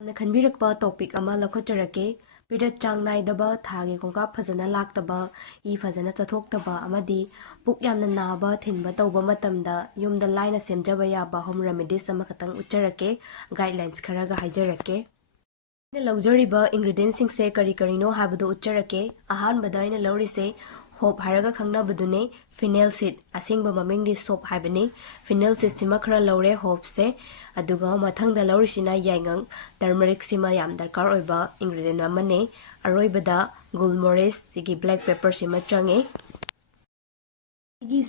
खनबिरक्पा topic अमा लखोचरके period चांग नाइदबा थागे खोंका फजना लाक्तबा ई फजना चथोक्तबा अमदी पुक यामना नाबा थिनबा तौबा मतमदा युमदा लाइना सेमजबा याबा होम रेमेडीज अमा खतंग उच्चरके गाइडलाइंस खरागा हाइजरके लौजरीबा इंग्रेडिएंट्स सिंगसे करी करीनो हाबदो उच्चरके अहानबदा आइना लौरिसे होप हारगा खंगनाबदुने फिनेल सीड असिंगबा ममिंगदी सोप हाइबनी फिनेल सीड सिमा खरा लौरे होप से अदुगा मथंगदा लौरिसिना याइंगंग टर्मरिक सिमा याम दरकार ओइबा इंग्रेडिएंट अमने अरोइबदा गुलमोरिस सिगी ब्लैक पेपर सिमा चंगे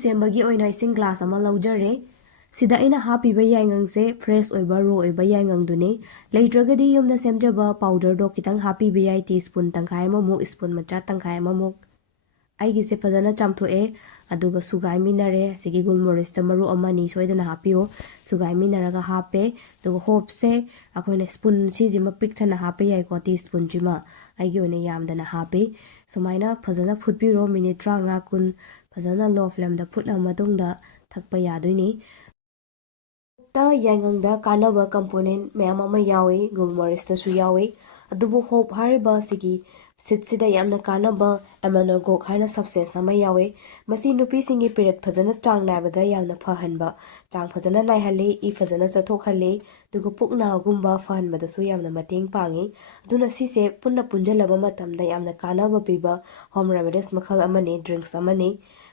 सेमबगी ओइना इसिंग ग्लास अमा लौजरे सिदा अइना हापीबा याइंगंगसे फ्रेश ओइबा रो ओइबा याइंगंगदुने लेट्रगदी युमना सेमजबा पाउडर दो खितंग हापीबा याइ टीस्पून तंखाय अममुक स्पून मचा तंखाय अममुक आइगिसे फजना चामथोए अदुगा सुगाई मिनरे सिगी गुलमोरिस मरु अमनी सोइदना हापियो सुगाई मिनरगा हापे दुगा होपसे अखोइना स्पून सिजिमा पिकथना हापे याइको टीस्पून जिमा आइगी ओइना यामदना हापे सुमाइना फजना फुटबिरो मिनिट 35 कुन फजना लो फ्लेम दा फुटला मतुंगदा थकपा यादोइनी ता यांगंगदा कानबा कंपोनेंट मैम अमा यावे गुलमोरिस तसु यावे अदुबु होप हारिबा सिगी सिदा यामना कानबा एमानोगोक हाइना सबस्टेंस अमा यावे मसी नुपीसिंगी पीरियड फजना चांग नाइबदा यामना फहनबा चांग फजना नाइहले ई फजना चथोकहले दुगु पुकनागुम्बा फहनबदसु यामना मतेंग पांगे अदुना सिसे पुन्ना पुंजलबा मतमदा यामना कानबा पीबा होम रेमेडीज मखल अमने ड्रिंक्स अमने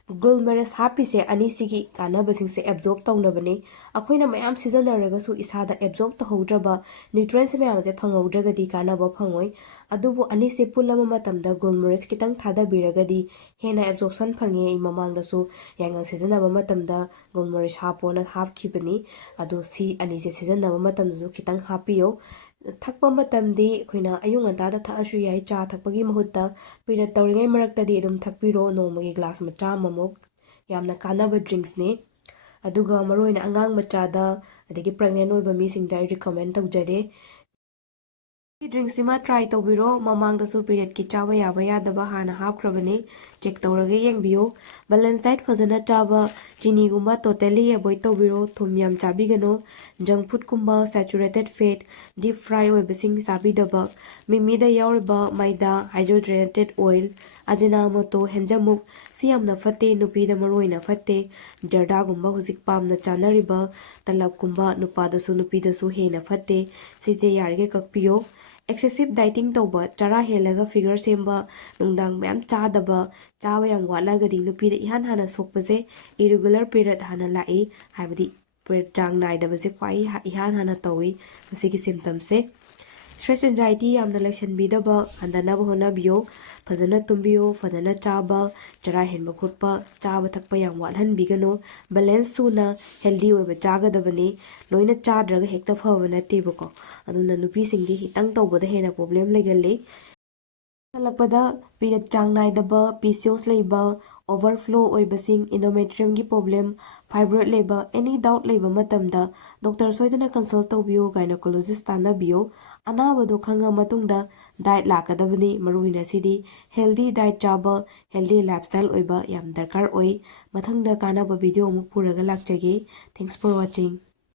गुलमोरिस हापीसे अनिसिगी कानबसिंगसे एब्जॉर्ब तौनबने अखोइना मयाम सिजनरगसु इसादा एब्जॉर्ब तहौद्रबा न्यूट्रिएंट्स मयामसे फंगौद्रगदी कानबा फंगोय अदुबु अनिसे पुल्लबा मतमदा गुलमोरिस खितंग थादाबिरगदी हेना एब्जॉर्प्शन फंगे ई ममांगदसु यांगंग सिजनबा मतमदा गुलमोरिस हापोना हापखिबनी अदु सी अनिसे सिजनबा मतमदसु खितंग हापियो थकपा मतमदी अखोइना अयुंग अंतादा थकसु याइ चा थकपगी महुत्ता पीरियड तौरिङै मरक्तदी अदुम थकपिरो नोमगी ग्लास मचा अममुक यामना कानबा ड्रिंक्स ने अदुगा मरोइना अंगांग मचादा अदगी प्रेग्नेंट ओइबा मिसिंगदा रिकमेंड तौजदे ड्रिंक्स सिमा ट्राई तौबिरो ममांगदसु पीरियड की चाबा याबा यादबा हाना हापख्रबने चेक तौरगे येंगबियो बैलेंस डाइट फजना चाबा चीनी गुम्बा टोटली अवॉइड तौबिरो थुम याम चाबिगनो जंक फूड कुम्बा सैचुरेटेड फैट डीप फ्राई ओइबसिंग चाबिदबा मिमीदा यावरबा मैदा हाइड्रोजनेटेड ऑयल अजिनामोटो हेंजमुक सी यामना फते नुपीदा मरोइना फते जर्दा गुम्बा हुजिक पामना चानरिबा तलब कुम्बा नुपादसु नुपीदसु हेना फते सिजे यारगे ककपियो एक्सेसिव डाइटिंग तौबा चरा हेलगा फिगर सेम्बा नुंगदांग मैम चादबा चाबा याम वाटलागदी नुपीदा इहान हाना सोकपसे इरेगुलर पीरियड हाना लाई हाइबदी पीरियड चांग नाइदबसे क्वाई इहान हाना तौई मसिगी सिम्पटम्स से स्ट्रेस एंजाइटी यामना लैसनबीदबा हंदनबा होनाबियो फजना तुम्बियो फजना चाबा चरा हेनबा खुटपा चाबा थकपा याम वाटहनबिगनो बैलेंस सुना हेल्दी ओइबा चागदबने लोइना चाद्रगा हेक्ता फबा नतेबको अदुना नुपीसिंगदी हितंग तौबदा हेना प्रॉब्लम लेगले तलपदा पीरियड चांग नाइदबा पीसीओएस लेबा ओवरफ्लो ओइबसिंग इंडोमेट्रियम की प्रॉब्लम फाइब्रॉइड लेबा एनी डाउट लेबा मतमदा डॉक्टर सोइदना कंसल्ट तौबियो गायनोकोलॉजिस्ट तानाबियो अनाबदो खंगा मतुंगदा डाइट लाकदबनी मरुहिना सिदी हेल्दी डाइट चाबा हेल्दी लाइफस्टाइल ओइबा याम दरकार ओइ मथंगदा कानाबा वीडियो अमुक पुरगा लाक्चगे थैंक्स फॉर वाचिंग।